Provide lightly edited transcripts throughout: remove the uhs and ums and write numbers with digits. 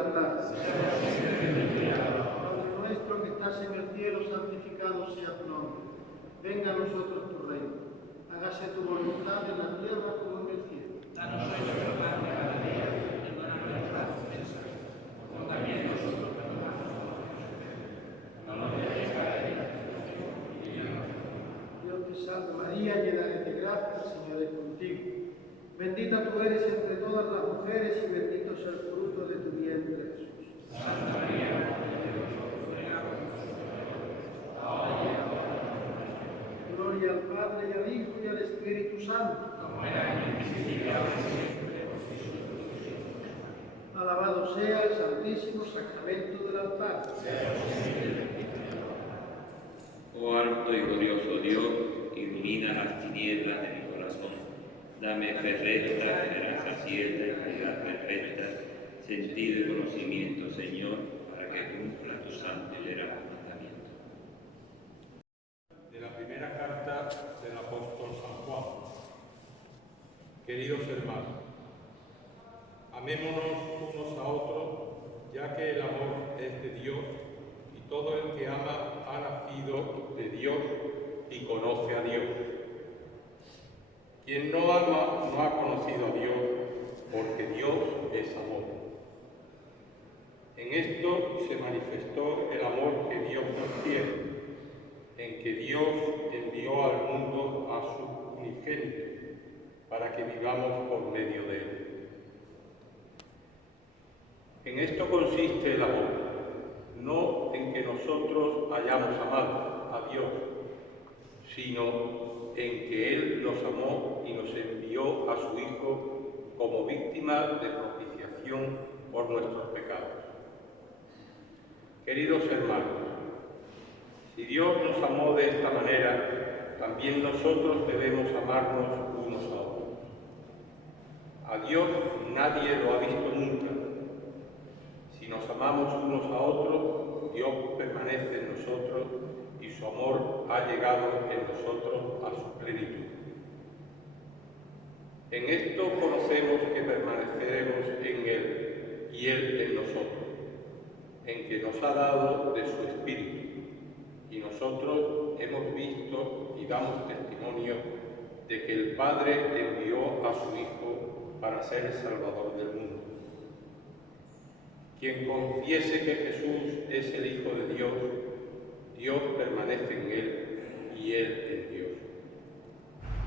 altar. Padre nuestro que estás en el cielo, santificado sea tu nombre. Venga a nosotros tu reino. Hágase tu voluntad en la tierra como en el cielo. Danos hoy nuestro pan de cada día, perdona nuestras ofensas, como también nosotros perdonamos a los que nos ofenden. No nos dejes caer en la tentación y líbranos del mal. Dios te salve María, llena eres de gracia, el Señor es contigo. Bendita tú eres entre todas las mujeres y bendito es el fruto de tu vientre, Jesús. Santa María, Madre de Dios, ruega por nosotros pecadores, ahora y en la hora de nuestra muerte. Gloria al Padre, y al Hijo, y al Espíritu Santo. Como era en el principio, ahora y siempre, por los siglos de los siglos. Alabado sea el santísimo sacramento del altar. Oh alto y glorioso Dios, ilumina las tinieblas de mi corazón. Dame fe recta, esperanza cierta y caridad perfecta, sentido y conocimiento, Señor, para que cumpla tu santo y veraz mandamiento. De la primera carta del apóstol San Juan. Queridos hermanos, amémonos unos a otros, ya que el amor es de Dios, y todo el que ama ha nacido de Dios y conoce a Dios. Quien no ama no ha conocido a Dios, porque Dios es amor. En esto se manifestó el amor que Dios nos tiene, en que Dios envió al mundo a su unigénito, para que vivamos por medio de él. En esto consiste el amor, no en que nosotros hayamos amado a Dios, sino en que Él nos amó y nos envió a su Hijo como víctima de propiciación por nuestros pecados. Queridos hermanos, si Dios nos amó de esta manera, también nosotros debemos amarnos unos a otros. A Dios nadie lo ha visto nunca. Si nos amamos unos a otros, Dios permanece en nosotros y su amor ha llegado en nosotros a su plenitud. En esto conocemos que permaneceremos en Él y Él en nosotros, en que nos ha dado de su Espíritu, y nosotros hemos visto y damos testimonio de que el Padre envió a su Hijo para ser el Salvador del mundo. Quien confiese que Jesús es el Hijo de Dios, Dios permanece en Él y Él en Dios.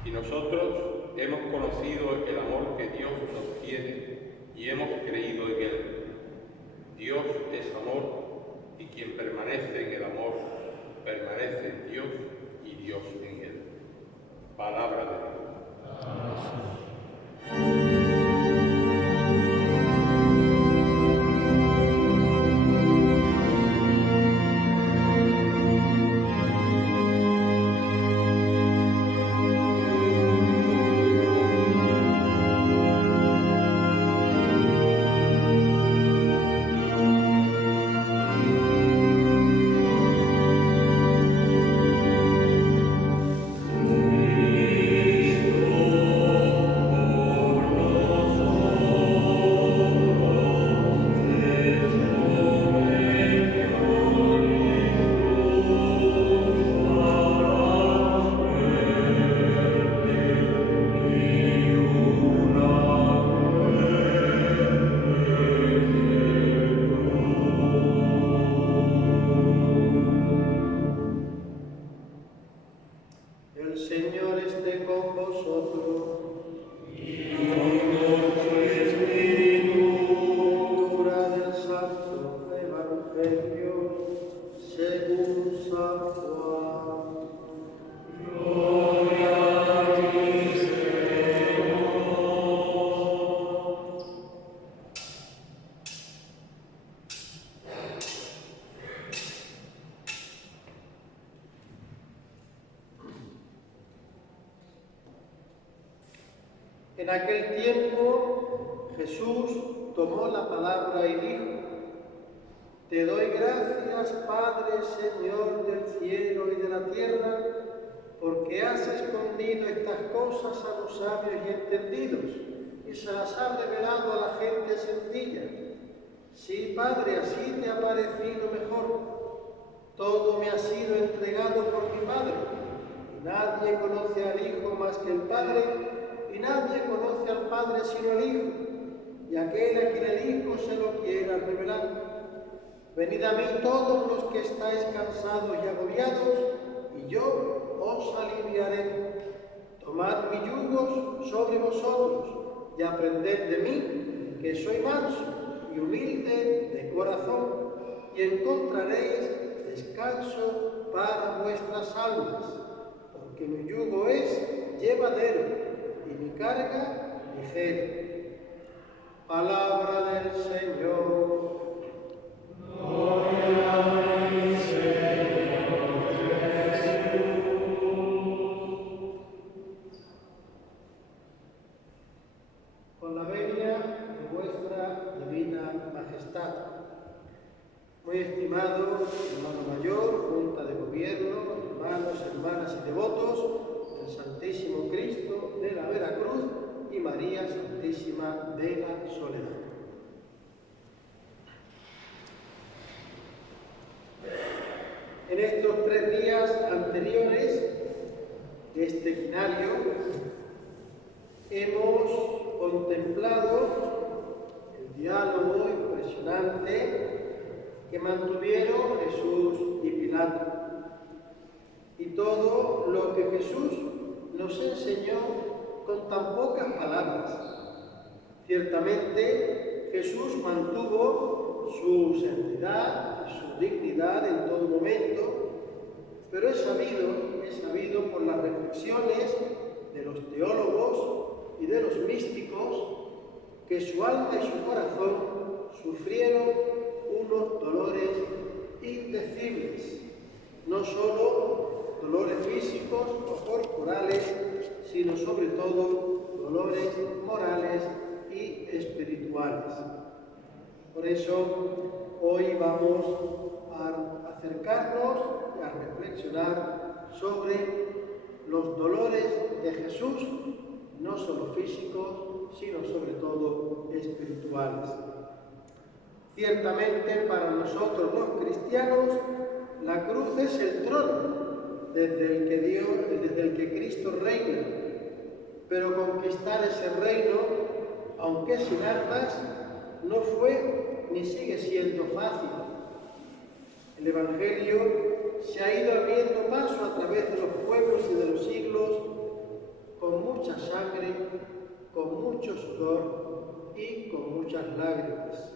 Y nosotros hemos conocido el amor que Dios nos tiene y hemos creído en Él. Dios es amor, y quien permanece en el amor, permanece en Dios y Dios en Él. Palabra de Dios. El Señor esté con vosotros. Y con tu espíritu. Lectura del Santo Evangelio según San Juan. Gloria a ti, Señor. En aquel tiempo Jesús tomó la palabra y dijo: Te doy gracias, Padre, Señor del cielo y de la tierra, porque has escondido estas cosas a los sabios y entendidos y se las has revelado a la gente sencilla. Sí, Padre, así te ha parecido mejor. Todo me ha sido entregado por mi Padre. Y nadie conoce al Hijo más que el Padre, y nadie conoce al Padre sino el Hijo, y aquel a quien el Hijo se lo quiera revelar. Venid a mí todos los que estáis cansados y agobiados, y yo os aliviaré. Tomad mi yugo sobre vosotros, y aprended de mí, que soy manso y humilde de corazón, y encontraréis descanso para vuestras almas, porque mi yugo es llevadero y mi carga ligera. Palabra del Señor. Gloria a ti, Señor Jesús. Con la venia de vuestra divina majestad. Muy estimado hermano mayor, Junta de Gobierno, hermanos, hermanas y devotos del Santísimo Cristo de la Veracruz y María Santísima de la Soledad. En estos 3 días anteriores de este quinario hemos contemplado el diálogo impresionante que mantuvieron Jesús y Pilato, y todo lo que Jesús nos enseñó con tan pocas palabras. Ciertamente Jesús mantuvo su santidad y su dignidad en todo momento, pero es sabido por las reflexiones de los teólogos y de los místicos que su alma y su corazón sufrieron unos dolores indecibles, no solo dolores físicos o corporales, sino sobre todo dolores morales y espirituales. Por eso hoy vamos a acercarnos y a reflexionar sobre los dolores de Jesús, no solo físicos, sino sobre todo espirituales. Ciertamente para nosotros los cristianos la cruz es el trono desde el que Cristo reina, pero conquistar ese reino, aunque sin armas, no fue ni sigue siendo fácil. El Evangelio se ha ido abriendo paso a través de los pueblos y de los siglos, con mucha sangre, con mucho sudor y con muchas lágrimas.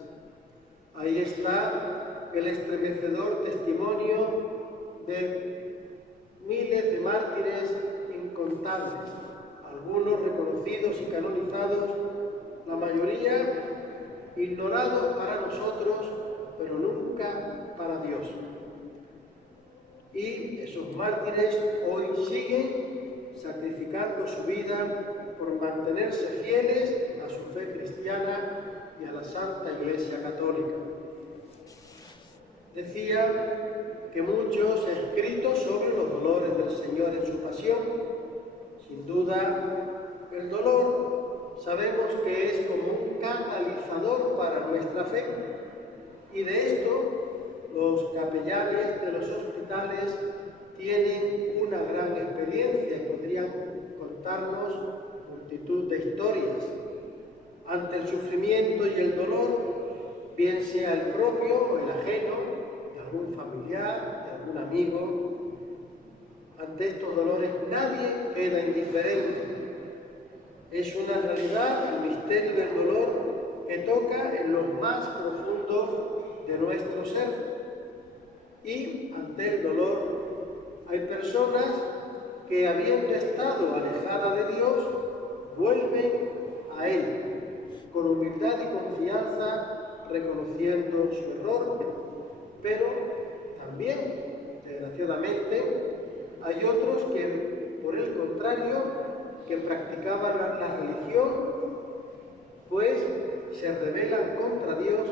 Ahí está el estremecedor testimonio de miles de mártires incontables, algunos reconocidos y canonizados, la mayoría ignorados para nosotros, pero nunca para Dios. Y esos mártires hoy siguen sacrificando su vida por mantenerse fieles a su fe cristiana y a la Santa Iglesia Católica. Decía que muchos escritos sobre los dolores del Señor en su pasión. Sin duda, el dolor sabemos que es como un catalizador para nuestra fe, y de esto los capellanes de los hospitales tienen una gran experiencia y podrían contarnos multitud de historias. Ante el sufrimiento y el dolor, bien sea el propio o el ajeno, de algún familiar, de algún amigo, ante estos dolores nadie queda indiferente. Es una realidad el misterio del dolor que toca en lo más profundo de nuestro ser. Y ante el dolor hay personas que, habiendo estado alejadas de Dios, vuelven a Él con humildad y confianza, reconociendo su error. Pero también, desgraciadamente, hay otros que, por el contrario, que practicaban la religión, pues se rebelan contra Dios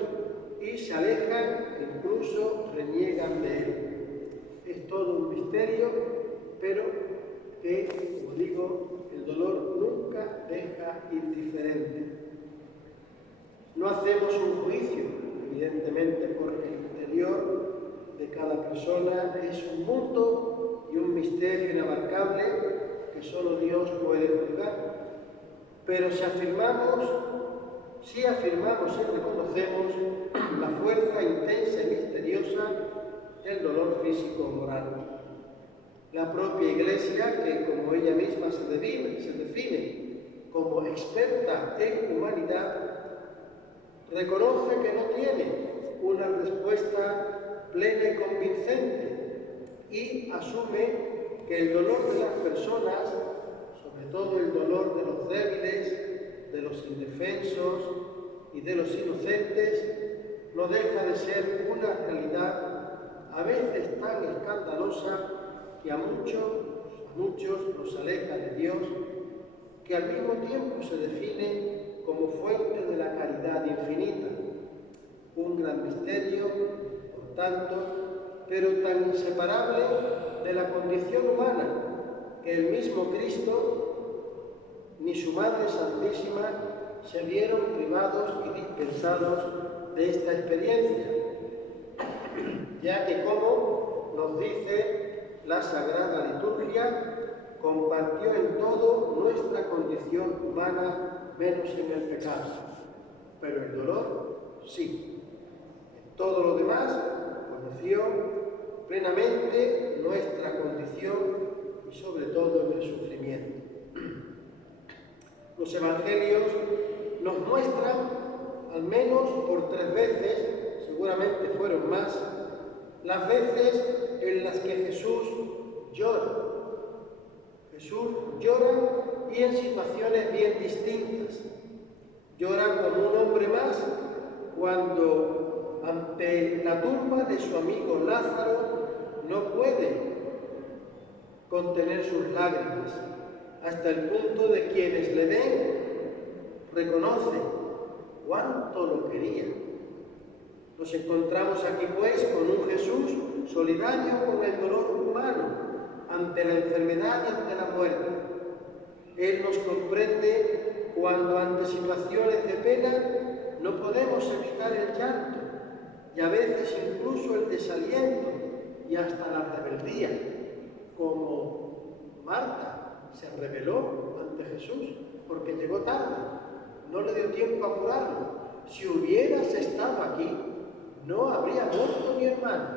y se alejan e incluso reniegan de Él. Es todo un misterio, pero que, como digo, el dolor nunca deja indiferente. No hacemos un juicio, evidentemente porque el interior de cada persona es un mundo y un misterio inabarcable que solo Dios puede juzgar. Pero si afirmamos y reconocemos la fuerza intensa y misteriosa del dolor físico o moral. La propia Iglesia, que como ella misma se define como experta en humanidad, reconoce que no tiene una respuesta plena y convincente y asume que el dolor de las personas, sobre todo el dolor de los débiles, de los indefensos y de los inocentes, no deja de ser una realidad a veces tan escandalosa que a muchos nos aleja de Dios, que al mismo tiempo se define como fuente de la caridad infinita. Un gran misterio, por tanto, pero tan inseparable de la condición humana, que el mismo Cristo ni su Madre Santísima se vieron privados y dispensados de esta experiencia, ya que, como nos dice la Sagrada Liturgia, compartió en todo nuestra condición humana, menos en el pecado. Pero el dolor, sí. En todo lo demás, conoció plenamente nuestra condición y sobre todo en el sufrimiento. Los Evangelios nos muestran, al menos por 3 veces, seguramente fueron más, las veces en las que Jesús llora. Jesús llora y en situaciones bien distintas. Llora como un hombre más cuando ante la tumba de su amigo Lázaro no puede contener sus lágrimas, hasta el punto de quienes le ven reconocen cuánto lo quería. Nos encontramos aquí pues con un Jesús solidario con el dolor humano ante la enfermedad y ante la muerte. Él nos comprende cuando ante situaciones de pena no podemos evitar el llanto y a veces incluso el desaliento y hasta la rebeldía, como Marta se rebeló ante Jesús porque llegó tarde, no le dio tiempo a curarlo. Si hubieras estado aquí, no habría muerto mi hermano.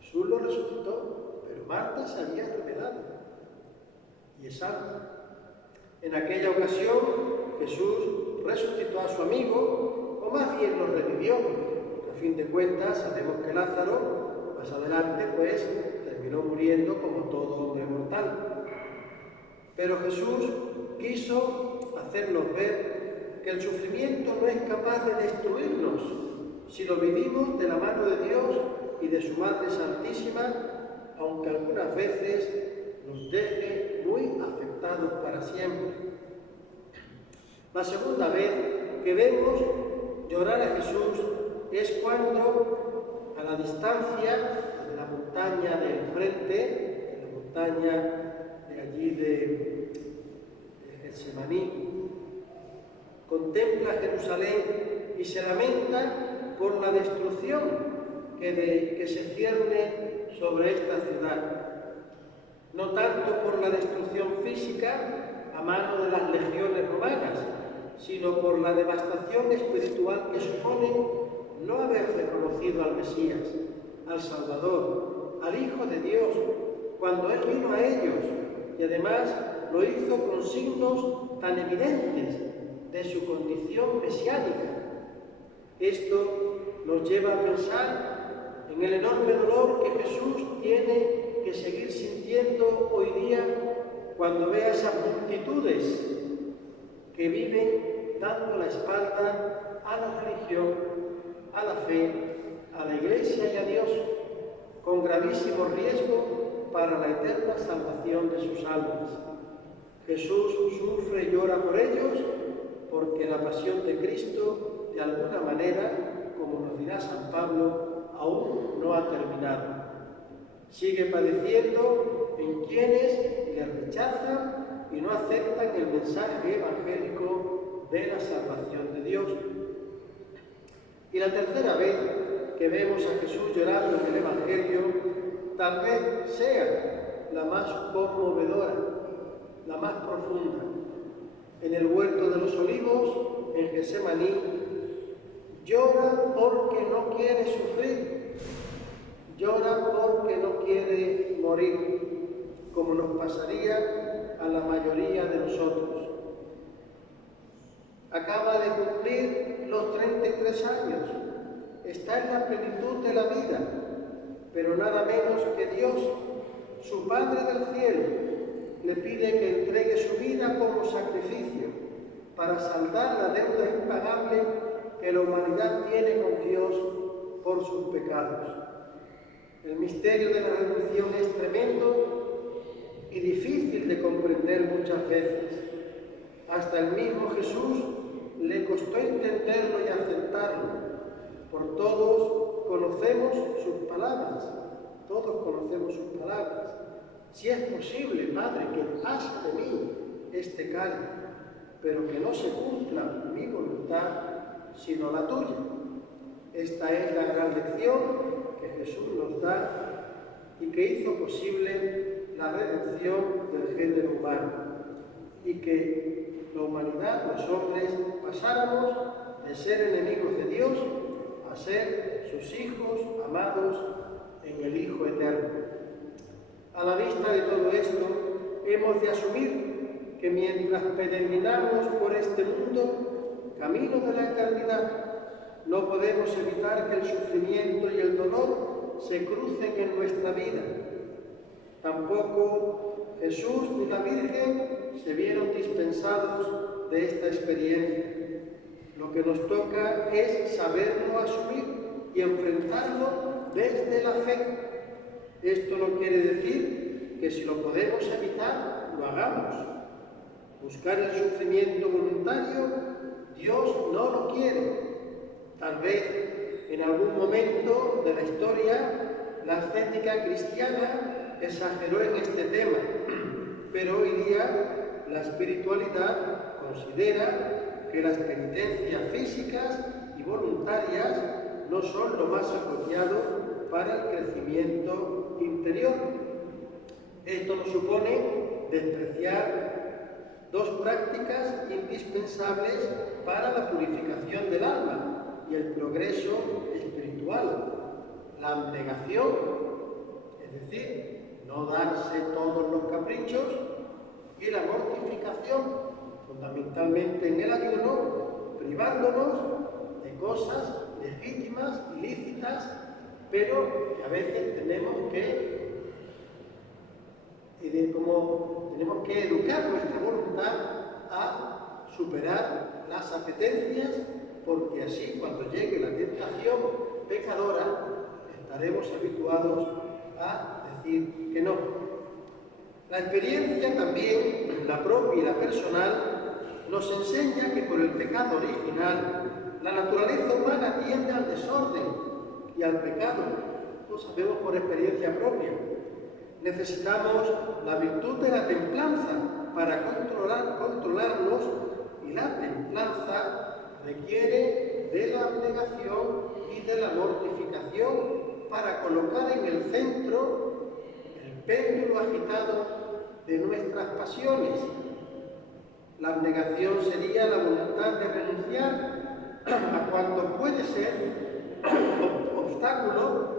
Jesús lo resucitó, pero Marta se había rebelado y es santa. En aquella ocasión Jesús resucitó a su amigo, o más bien lo revivió, porque a fin de cuentas sabemos que Lázaro, más adelante, pues terminó muriendo como todo hombre mortal. Pero Jesús quiso hacernos ver que el sufrimiento no es capaz de destruirnos si lo vivimos de la mano de Dios y de su Madre Santísima, aunque algunas veces nos deje muy afectados para siempre. La segunda vez que vemos llorar a Jesús es cuando, a la distancia de la montaña de enfrente, de la montaña de allí de Getsemaní, contempla Jerusalén y se lamenta por la destrucción que se cierne sobre esta ciudad, no tanto por la destrucción física a mano de las legiones romanas, sino por la devastación espiritual que supone no haber reconocido al Mesías, al Salvador, al Hijo de Dios, cuando Él vino a ellos y además lo hizo con signos tan evidentes de su condición mesiánica. Esto nos lleva a pensar en el enorme dolor que Jesús tiene que seguir sintiendo hoy día cuando ve a esas multitudes que viven dando la espalda a la religión, a la fe, a la Iglesia y a Dios, con gravísimo riesgo para la eterna salvación de sus almas. Jesús sufre y llora por ellos porque la pasión de Cristo, de alguna manera, como nos dirá San Pablo, aún no ha terminado. Sigue padeciendo en quienes le rechazan y no aceptan el mensaje evangélico de la salvación de Dios. Y la tercera vez que vemos a Jesús llorando en el Evangelio, tal vez sea la más conmovedora, la más profunda. En el huerto de los olivos, en Getsemaní, llora porque no quiere sufrir, llora porque no quiere morir, como nos pasaría a la mayoría de nosotros. Acaba de cumplir los 33 años, está en la plenitud de la vida, pero nada menos que Dios, su Padre del cielo, le pide que entregue su vida como sacrificio para saldar la deuda impagable que la humanidad tiene con Dios por sus pecados. El misterio de la redención es tremendo y difícil de comprender muchas veces. Hasta el mismo Jesús le costó entenderlo y aceptarlo. Por todos conocemos sus palabras, todos conocemos sus palabras. Si es posible, Padre, que pase de mí este cáliz, pero que no se cumpla mi voluntad, sino la tuya. Esta es la gran lección que Jesús nos da y que hizo posible la redención del género humano, y que la humanidad, los hombres, pasáramos de ser enemigos de Dios a ser sus hijos amados en el Hijo Eterno. A la vista de todo esto, hemos de asumir que mientras peregrinamos por este mundo, camino de la eternidad, no podemos evitar que el sufrimiento y el dolor se crucen en nuestra vida. Tampoco Jesús ni la Virgen se vieron dispensados de esta experiencia. Lo que nos toca es saberlo asumir y enfrentarlo desde la fe. Esto no quiere decir que si lo podemos evitar, lo hagamos. Buscar el sufrimiento voluntario, Dios no lo quiere. Tal vez en algún momento de la historia la ascética cristiana exageró en este tema, pero hoy día la espiritualidad considera que las penitencias físicas y voluntarias no son lo más apropiado para el crecimiento interior. Esto nos supone despreciar dos prácticas indispensables para la purificación del alma y el progreso espiritual: la abnegación, es decir, no darse todos los caprichos, y la mortificación, fundamentalmente en el ayuno, privándonos de cosas legítimas y lícitas, pero que a veces tenemos que educar nuestra voluntad a superar las apetencias, porque así cuando llegue la tentación pecadora estaremos habituados a decir que no. La experiencia también, la propia y la personal, nos enseña que por el pecado original la naturaleza humana tiende al desorden y al pecado. Lo sabemos por experiencia propia. Necesitamos la virtud de la templanza para controlarnos, y la templanza requiere de la abnegación y de la mortificación para colocar en el centro el péndulo agitado de nuestras pasiones. La abnegación sería la voluntad de renunciar a cuanto puede ser obstáculo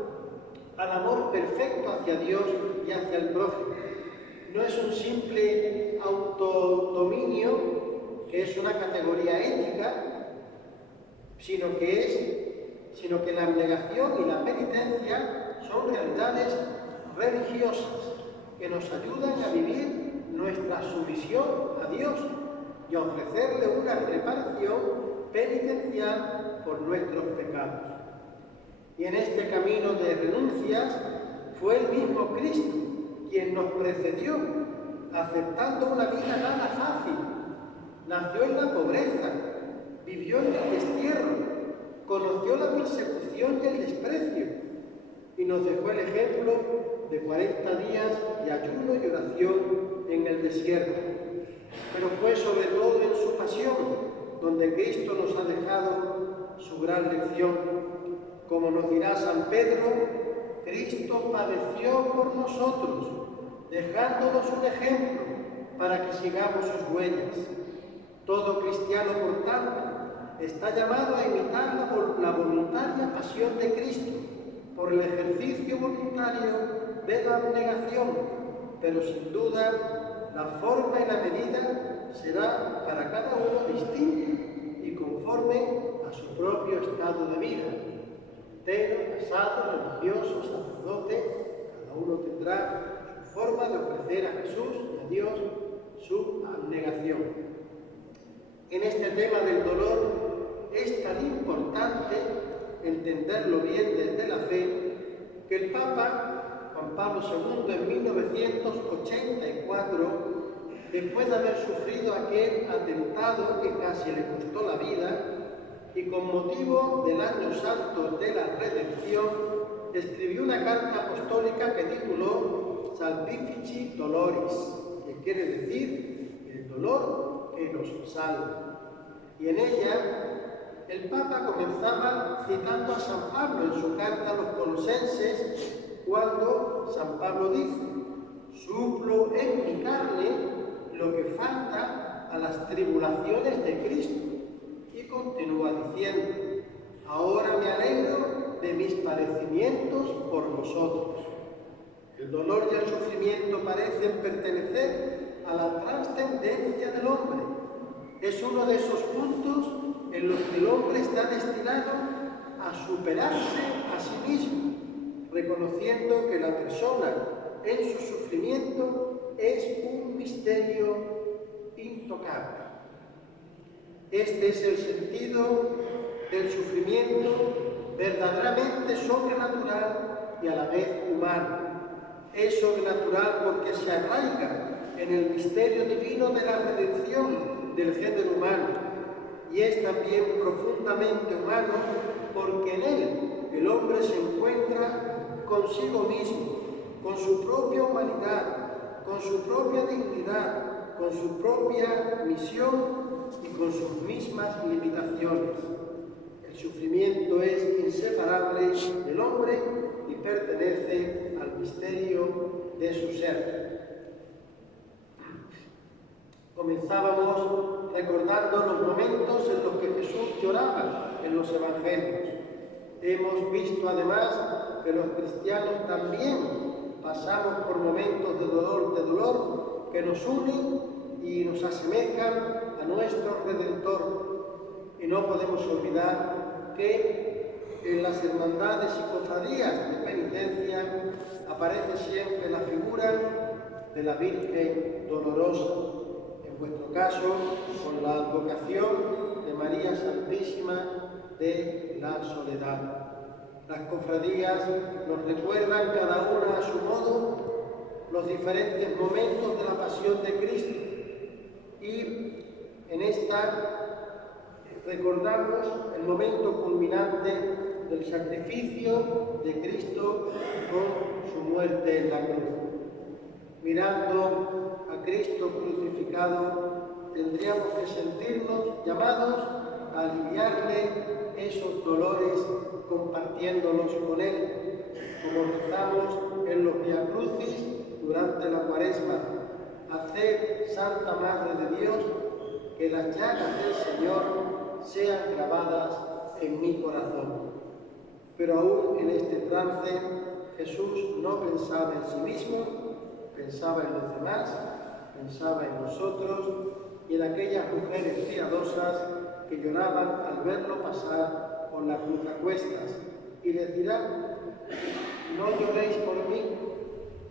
al amor perfecto hacia Dios y hacia el prójimo. No es un simple autodominio, que es una categoría ética, sino que la abnegación y la penitencia son realidades religiosas que nos ayudan a vivir nuestra sumisión a Dios y a ofrecerle una reparación penitencial por nuestros pecados. Y en este camino de renuncias fue el mismo Cristo quien nos precedió, aceptando una vida nada fácil. Nació en la pobreza, vivió en el destierro, conoció la persecución y el desprecio, y nos dejó el ejemplo de 40 días de ayuno y oración en el desierto. Pero fue sobre todo en su pasión donde Cristo nos ha dejado su gran lección. Como nos dirá San Pedro, Cristo padeció por nosotros, dejándonos un ejemplo para que sigamos sus huellas. Todo cristiano, por tanto, está llamado a imitar la voluntaria pasión de Cristo por el ejercicio voluntario de la abnegación, pero sin duda la forma y la medida será para cada uno distinta y conforme a su propio estado de vida. Soltero, casado, religioso, sacerdote, cada uno tendrá su forma de ofrecer a Jesús y a Dios su abnegación. En este tema del dolor es tan importante entenderlo bien desde la fe que el Papa Juan Pablo II en 1984, después de haber sufrido aquel atentado que casi le costó la vida y con motivo del Año Santo de la Redención, escribió una carta apostólica que tituló Salvifici Doloris, que quiere decir el dolor que nos salva. Y en ella el Papa comenzaba citando a San Pablo en su carta a los Colosenses, cuando San Pablo dice: suplo en mi carne lo que falta a las tribulaciones de Cristo. Y continúa diciendo: ahora me alegro de mis padecimientos por vosotros. El dolor y el sufrimiento parecen pertenecer a la trascendencia del hombre. Es uno de esos puntos en los que el hombre está destinado a superarse a sí mismo, reconociendo que la persona en su sufrimiento es un misterio intocable. Este es el sentido del sufrimiento verdaderamente sobrenatural y a la vez humano. Es sobrenatural porque se arraiga en el misterio divino de la redención del género humano, y es también profundamente humano porque en él el hombre se encuentra consigo mismo, con su propia humanidad, con su propia dignidad, con su propia misión y con sus mismas limitaciones. El sufrimiento es inseparable del hombre y pertenece al misterio de su ser. Comenzábamos recordando los momentos en los que Jesús lloraba en los Evangelios. Hemos visto además que los cristianos también pasamos por momentos de dolor que nos unen y nos asemejan a nuestro Redentor. Y no podemos olvidar que en las hermandades y cofradías de penitencia aparece siempre la figura de la Virgen Dolorosa. En vuestro caso, con la advocación de María Santísima de la Soledad. Las cofradías nos recuerdan cada una a su modo los diferentes momentos de la pasión de Cristo. Y en esta recordamos el momento culminante del sacrificio de Cristo con su muerte en la cruz. Mirando a Cristo crucificado, tendríamos que sentirnos llamados a aliviarle esos dolores compartiéndolos con Él, como rezamos en los Via Crucis durante la Cuaresma. Haced, Santa Madre de Dios, que las llagas del Señor sean grabadas en mi corazón. Pero aún en este trance, Jesús no pensaba en sí mismo, pensaba en los demás, pensaba en nosotros y en aquellas mujeres piadosas que lloraban al verlo pasar con la cruz a cuestas, y les dirá: no lloréis por mí,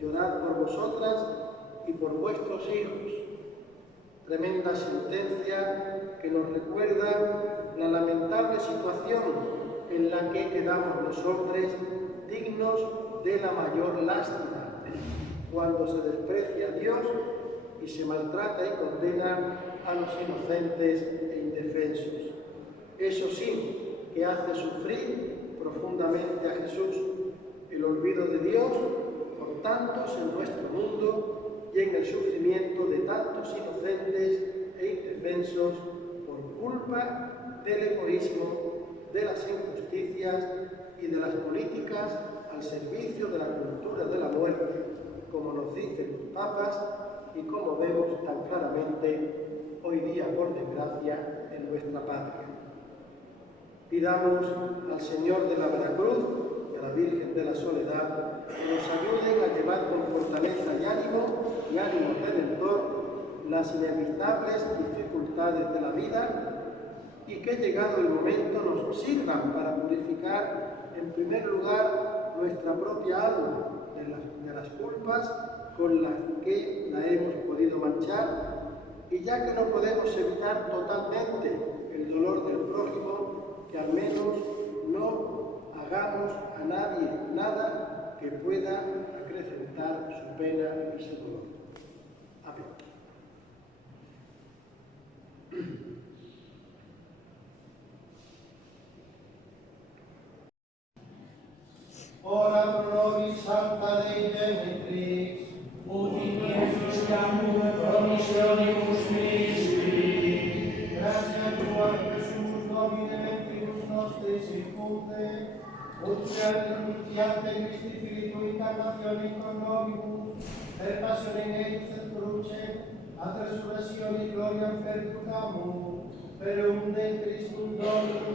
llorad por vosotras y por vuestros hijos. Tremenda sentencia que nos recuerda la lamentable situación en la que quedamos los hombres, dignos de la mayor lástima, cuando se desprecia a Dios y se maltrata y condena a los inocentes e indefensos. Eso sí, que hace sufrir profundamente a Jesús, el olvido de Dios por tantos en nuestro mundo y en el sufrimiento de tantos inocentes e indefensos por culpa del egoísmo, de las injusticias y de las políticas al servicio de la cultura de la muerte, como nos dicen los papas y como vemos tan claramente hoy día, por desgracia, en nuestra patria. Pidamos al Señor de la Veracruz y a la Virgen de la Soledad que nos ayuden a llevar con fortaleza y ánimo redentor, las inevitables dificultades de la vida y que, llegado el momento, nos sirvan para purificar, en primer lugar, nuestra propia alma de las culpas con las que la hemos podido manchar, y ya que no podemos evitar totalmente el dolor del prójimo, que al menos no hagamos a nadie nada que pueda acrecentar su pena y su dolor. Amén. Ora pro nobis Sancta Dei Genitrix, ut in Christianum promissionibus Christi. gratia tua, Jesús, Domine ventribus nostris infunde, ut renunciate Christi Filii incarnatione con nobibus, per passionem eius et cruce, ad resurrectione gloriam perducamur, per unde Christum Dominum